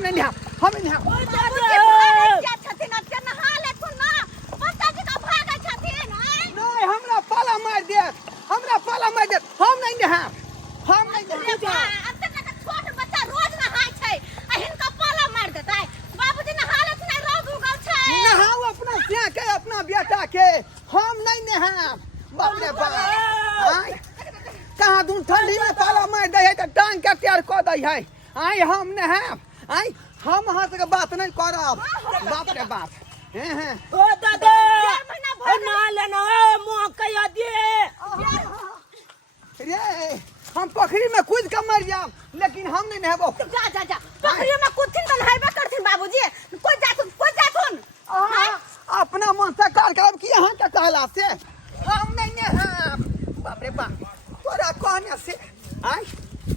हम नहीं नहाब, हम नहीं नहाब। नहीं हमरा पाला मार दे, हमरा पाला मार दे, हम नहीं नहाब, हम नहीं नहाब। नहाओ अपना सिया के अपना बेटा के, हम नहीं नहाब। बाप रे बाप, आय कहाँ दूर ठंडी में पाला मार दे है तो टांग के तैयार कर दे है। आय हम नहाब, आय हम वहाँ से बात नहीं करब। बाप रे बाप, हैं ओ दादा ना लेना मुँह कहिया दिए रे, हम पोखरी में कूद के मर जाब, लेकिन हम नहीं नहाबो। जा जा जा पोखरी में कूदथिन तो नहाइबे करथिन बाबूजी। कोई जाथुन अपना मन से कार करब कि यहाँ के कहला से हम नहीं नहाब। बाप रे बाप, तोरा कहने से आय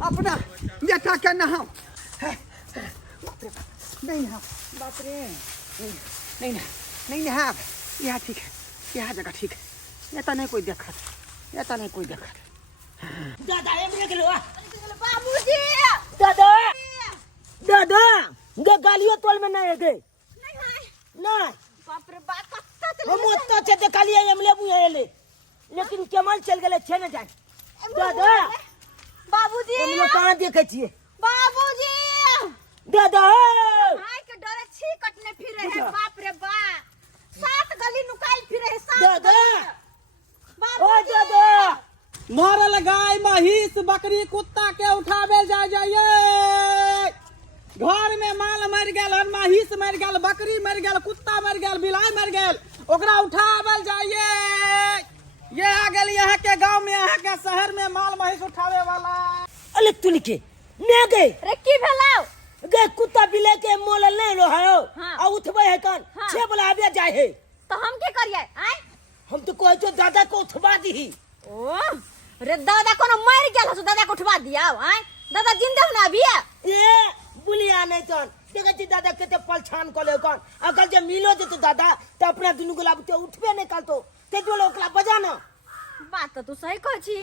अपना बेटा के नहाओ। बाप रे बाप, नहीं नहाब, बाप रे नहीं नहाब, नहीं नहाब। यह ठीक है, यह जगह ठीक है, ये तो नहीं कोई देखत, ये तो नहीं कोई देखत। दादा एमरे गेलो बाबूजी। दादा दादा गे गालियो तोल में नहीं गए नहीं बाप रे बाप कत्ता हम तो छे देखलिए एमले बुए ले, लेकिन केमल चल गेले छे न जाय। दादा बाबूजी, एमले कहां देखे छिए बाबूजी। दादा हाय के डरे छी कटने फिरे है। बाप रे बाप, सात गली नुकाई फिरे है सात। दादा ओ बाबूजी। दादा मरल गाय महिष बकरी कुत्ता के उठावे जाइए। घर में माल मर गल, महिष मर गल, बकरी मर गल, कुत्ता मर गल, बिलाई मर गल, ओकरा उठावल जाइए। ये आ गल यहाँ के गांव में, यहाँ के शहर में माल महिष उठावे वाला। अले तुलके ने गए रे की भेलाउ गे कुत्ता बिले के मोल नहीं लो है हाँ। आ उठबे है कन हाँ। छे बुलावे जाय है। तो हम के करिए आय? हम तो कहै छो दादा को उठवा दी। ओ रे दादा कोनो मर गेल हो, दादा को उठवा दिया आय? दादा जिंदा हो ना अभी? ए बुलिया नहीं तन देखे छी दादा केते पलछान कले कन अकल जे मिलो जे तो दादा त अपना दुनु गुलाब ते उठबे नहीं कल तो ते दोले ओकला बजाना। बात तो तू सही कह छी।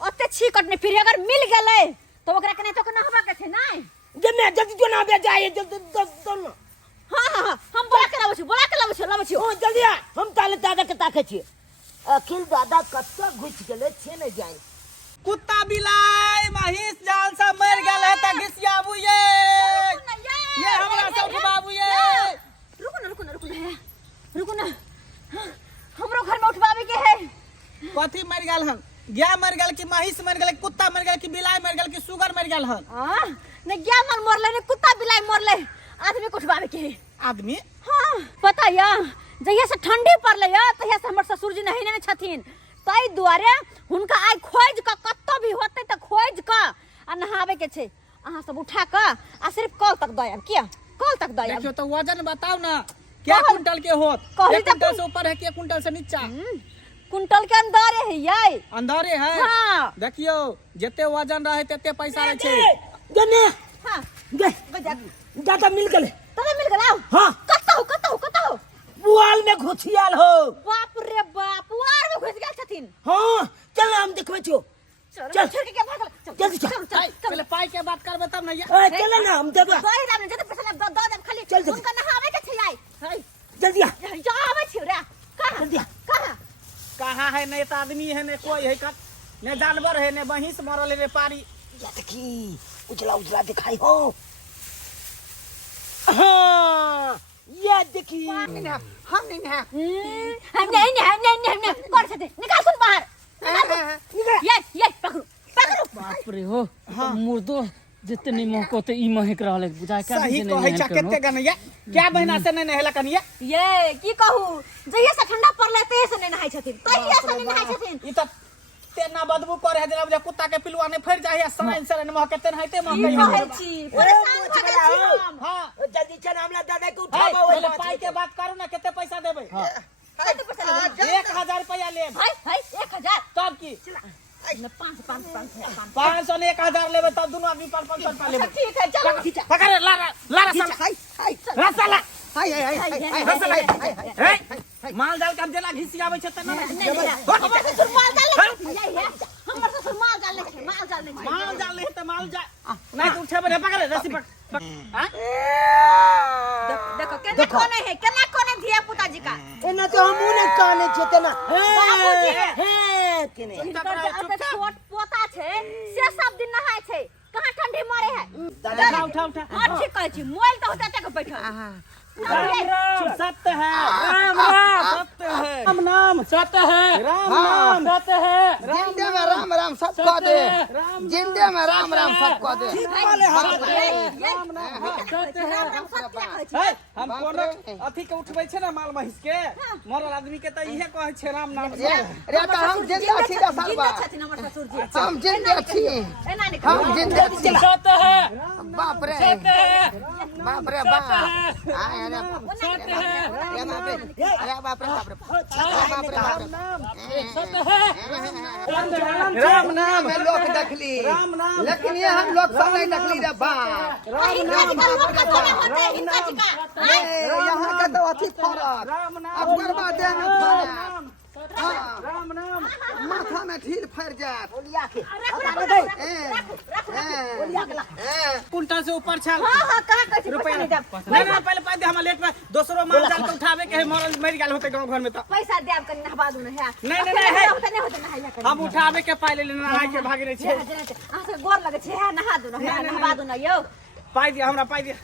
ओते छी कटने फिर अगर मिल गेले तो ओकरा कने तो कना हवा के थे नहीं। जे मैं जल्दी जो ना बे जाए जल्दी दन हां हम बोला के लाबो छी ओ जल्दी आ हम ताले दादा के ताके छी। अखिल दादा कत्ता घुस गेले छे नहीं जाए। कुत्ता बिलाई महिष जान सब मर गल है त घिसियाबू ये हमरा सब उठबाबू ये। रुको ना हमरो घर में उठवावे के है। कथी मर गल हन? गाय मर गल कि महिष मर गल, कुत्ता मर गल कि बिलाई मर गल कि सुगर मर गल हन? हां ने गया मन मरले ने कुत्ता बिलाई मरले, आदमी को उठवावे के है। आदमी हां पता या जहिया से ठंडी पड़ले या तहिया से हमर ससुर जी नहीं ने छथिन, तई दुआरे हुनका आइ खोज क कत्तो भी होते त खोज क आ नहावे के छे। अहाँ सब उठा क आ सिर्फ कल तक दयाब किया कल तक दयाब। देखियो तो वजन बताओ ना क्या कुंटल के होत? कहली एक तो कुंटल से ऊपर है कि एक कुंटल से नीचा? कुंटल के अंदर है ये अंदरे है। हाँ। देखियो जते वजन रहे तते पैसा रहे छे। गने हां गे गजा दादा मिल गेले। तने मिल गेलाउ? हां कत्तो बुआल में घुसियाल हो। बाप रे बाप, पुआर में घुस गेल छथिन। हां चल हम देखबै छो। चल छोड़ के भागल जल्दी चल। पहले पाई के बात करबे तब ना ये। चल ना हम देबा दही राम जते पैसा द दब खाली चल, चल। उनका नहावे के छै आई। जल्दी आ जा आवे छी रे कहां जल्दी आ। कहां कहाँ है? नहीं तो आदमी है, नहीं कोई है का, नहीं जानवर है, नहीं महिष मरल रे पारी। या देखी उजला उजला दिखाई हो। हाँ ये देखी हम नहीं नहाब, हम नहीं नहाब। हम नहीं कर सकते। निकाल खुद बाहर ये पकड़ो बाप रे हो मुर्दो जितनी महको ते ई महक रहले बुझाय का सही कहै छ केते गनैया क्या बहिना से नहीं नहेला कनिया। ये की कहू जहिया से ठंडा पड़ले ते से नहीं नहाई छथिन, तहिया से नहीं नहाई छथिन। ई त तेना बदबू करे है जना कुत्ता के पिलुआ ने फर जाय है सराइन सराइन महके तेन हैते ई महके कहै छी परेशान भ गेल छी हम। हां जल्दी चल हमला दादा के हां उठाबो। पहले पाई के बात करू ना केते पैसा देबे। कते पैसा लेबे? 1000 रुपया ले। भाई 1000 तब की न 500 500 ने 1000 लेबे तब दोनों आदमी 500 रुपया लेबे। ठीक है चलो पकड़ ला साला हाय हाय रसाला हाय हाय हाय रसाला हे माल जाल काम जेना घिसियाबै छ तना हमर ससुर माल जाल ले हमर ससुर माल जाल ले माल जाल ले त माल जा नहीं तो उठे बे पकड़ रस्सी पकड़ देखो केना कोने है केना कोने धिया पुता जी का एना तो हमू ने काने छे तेना बाबूजी हे केने अते छोट पोता छे से सब दिन नहाय छे कहां ठंडी मारे है दादा उठा हां ठीक कहै छी मोबाइल तो होते के बैठल सत्य है राम राम सत्य है राम नाम सत्य है राम नाम सत्य है जिंदे में राम राम सब कह दे जिंदे में राम राम सब कह दे हम कोनो अथी के उठबै छै ना माल महिष के मरल आदमी के त इहे कहै छै राम नाम रे त हम जिंदा छी रे सालबा छथिन हमर ससुर जी हम जिंदा छी एना नहीं हम जिंदा छी सत्य है बाप रे सत्य है बाप रे बाप अरे बाप रे बाप रे सत्य है राम नाम है लोग देखली लेकिन ये हम लोग सब नहीं देखली रे बाप यहाँ का तो अथी फरक अब करवा देंगे राम नाम माथा में ढील फर जात कुंटा से ऊपर छल हां हां कहां कहै छी रुपया नहीं पहले पाइ दे हम लेट में दोसरो माल जाल के उठावे के मरल मर गेल होते गांव घर में तो पैसा देब कनी नहबा दू न है नहीं होते नहाया कर हम उठावे के पाइ ले नहाय के भागे रहे छे आ से गोर लगे छे है नहा दू न है नहबा दू न यौ पाइ दे हमरा पाइ दे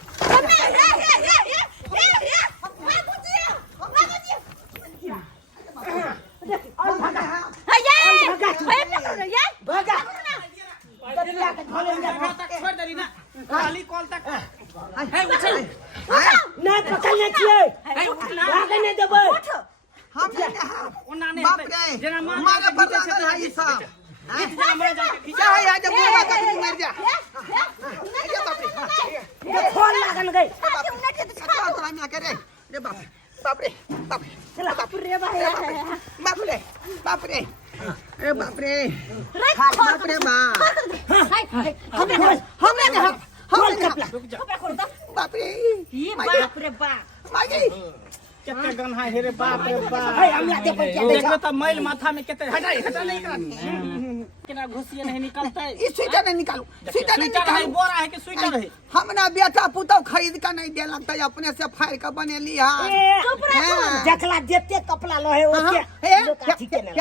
छोड़ दरी ना खाली कॉल तक है उठल ना पकड़ने छिए भागे नहीं देबे हम ओना नहीं बाप रे जना मारे बर्दाश्त है ये सब जना मर जाके क्या है जब बुआ का तू मर जा ये बाप रे फोन लागन गई क्या तो हम क्या करे रे बाप बाप रे बाप बाप रे भाई बाप रे बाप रे अरे बाप रे बाप रे बाप बाप रे ये बाप रे बाप मागी केते गन्हा हे रे बाप रे बाप हम लाते पर क्या देखो तो मैल माथा में केते हटा नहीं करा केना घुसिए नहीं निकलते ये स्वेटर नहीं निकालू स्वेटर नहीं स्वेटर है निकालू बोरा है कि स्वेटर है हम ना बेटा पुतौ खरीद के नहीं दे लगता अपने से फाड़ के बनेली हां जखला जेते कपड़ा लहे ओके लोग अथी के ना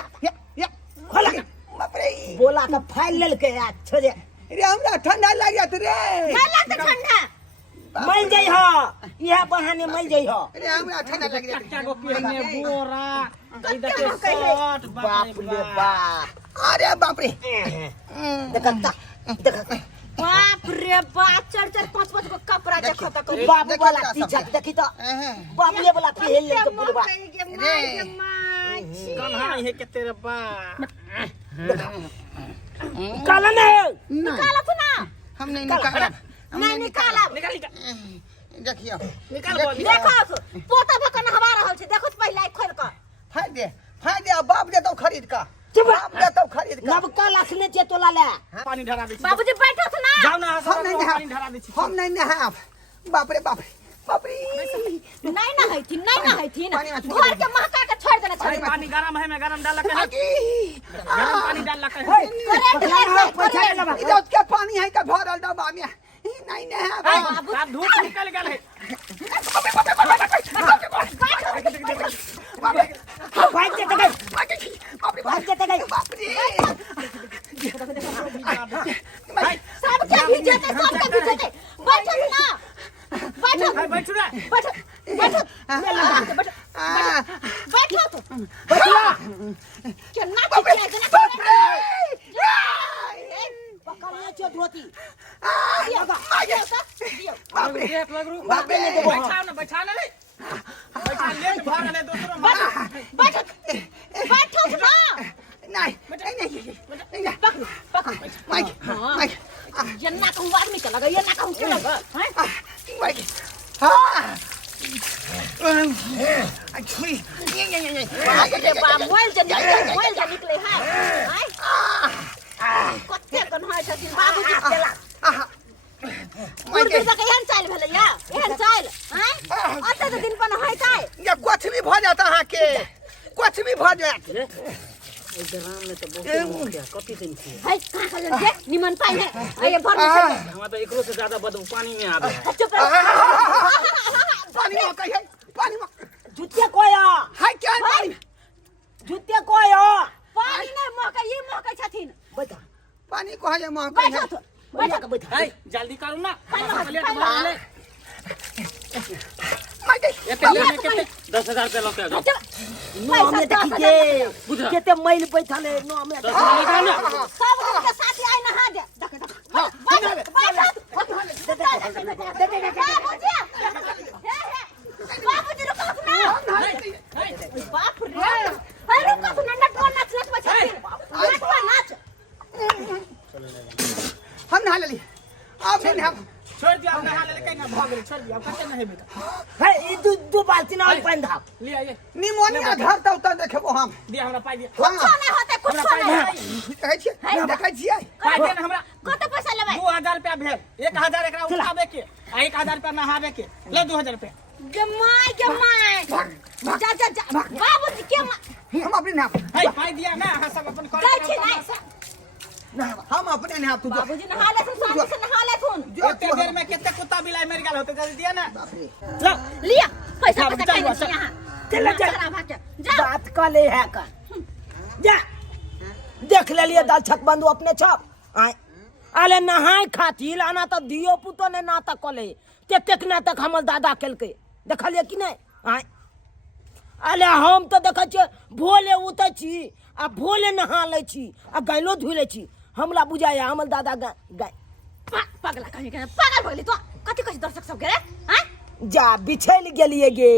खोला बाप रे बोला तो फाइल लेल के आ छोड़े रे हमरा ठंडा लागत रे नहीं लगता ठंडा मल जाई हो यह बहाने मल जाई हो रे हमरा ठंडा लग रहा क्या गो पहने बोरा इधर के शर्ट बाप रे बाप अरे बाप रे देखता देख बाप रे बाप चार चार पांच पांच को कपड़ा देखो तो बाबू वाला पीछा देखी तो बाबूए वाला पहल ले के बुलवा कन्हा है के तेरे बाप काला नहीं निकाला तो ना हम नहीं निकाला नहीं निकाला निकाल देखियो निकाल बोल देखो पोता भकन हवा रहल छे देखो पहले खोल कर फाड़ दे बाप दे तो खरीद का चुप बाप दे तो खरीद का नबका लाखने चे तोला ले पानी ढरा दे बाबूजी बैठो थे ना जाओ ना हम नहीं पानी ढरा दे हम नहीं नहाब बाप रे बाप रे नहीं ना है थी नहीं ना है थी ना पानी में घर के महका के छोड़ देना अरे चाहिए पानी गरम है मैं गरम डाल के गरम पानी डाल के इधर के पानी है का भरल डब्बा में नहीं नहाब आप धूप निकल गए है भाग के गई भाग के गई बाप रे सब के भीजे थे सब के भीजे थे बैठो ना बैठो बैठो ना बैठो बैठो बैठो तो क्या ना बाप रे पकड़ने चे धोती बाप रे बाप रे बैठा ना बैठा ले भाग ले दूसरा बैठो बैठो ना नहीं माइक माइक जन्ना कहूँ आदमी का लगा ये ना कहूँ क्या लगा हैं माइक हाँ अरे बाप मोबाइल जब निकले हैं कत्ते कन्हा छथिन बाबूजी केला मुर्गी तक एहन चाल भेलै या एहन चाल हैं अते तो दिन पर है काय ये कुछ भी भ जाता है के कुछ भी भ जात ग्राम में तो बहुत मुखिया कति दिन थी है कहां का लगे निमन पाई है ये भर में हमारा तो एकरो से ज्यादा बदबू पानी में आवे चुप रह पानी में कही है पानी में जुतिया कोया है क्या पानी जुतिया कोया पानी नहीं मौका ये मौका छथिन बता पानी को है मां कही बैठो है तो बैठा के बैठा ए जल्दी करू ना मैं कही ये पहले में कितने 10,000 रुपया लौटे नो हमें देखिए केते मैल बैठा ले नो हमें सब के साथ आई नहा दे देख देख हां बाबूजी रुको ना बाप रे अरे रुको ना नटवा नाच नाच बच्चा नटवा नाच हम नहा ले ली आप नहीं नहा छोड़ दिया नहा ले कहीं ना भाग गए छोड़ दिया कैसे नहीं बेटा है ई दो बाल्टी ना पानी धा ले आइए निमोनिया घर त उतर देखबो हम दिया हमरा पाई दिया कुछ नहीं होते कुछ नहीं कहै छी देखै छियै पाई दे ना हमरा कत पैसा लेबै 2000 रुपया भेल 1000 एकरा उठाबे के आ 1000 रुपया नहाबे के ले 2000 रुपया जमाई जा जा जा बाबूजी के हम अपने नहा है पाई दिया ना हां सब अपन कर गई छी नहीं हम अपने नहा तू बाबूजी नहा ले सुन शांति से नहा ले सुन इतने देर में कितने कुत्ता बिलाई मर गया होते जल्दी दिया ना लो लिया पैसा चल, पैसा चल, कहीं चल। यहां चल, चल। जा बात कर ले है का जा देख ले लिए दाल छक बंधु अपने छप आए आले नहाय खातिर आना तो दियो पुतो ने नाटक कले तेतेक नाटक हमर दादा केलके देखलिए कि नहीं आए आले हम तो देख छ भोले उतै छी आ भोले नहा ले छी आ गैलो धुइ ले छी हमरा बुझाया हमर दादा गाय पगला कहीं के पागल भइली तो कथि कथि दर्शक सब के रे हैं जा बिछैल गेलिए गे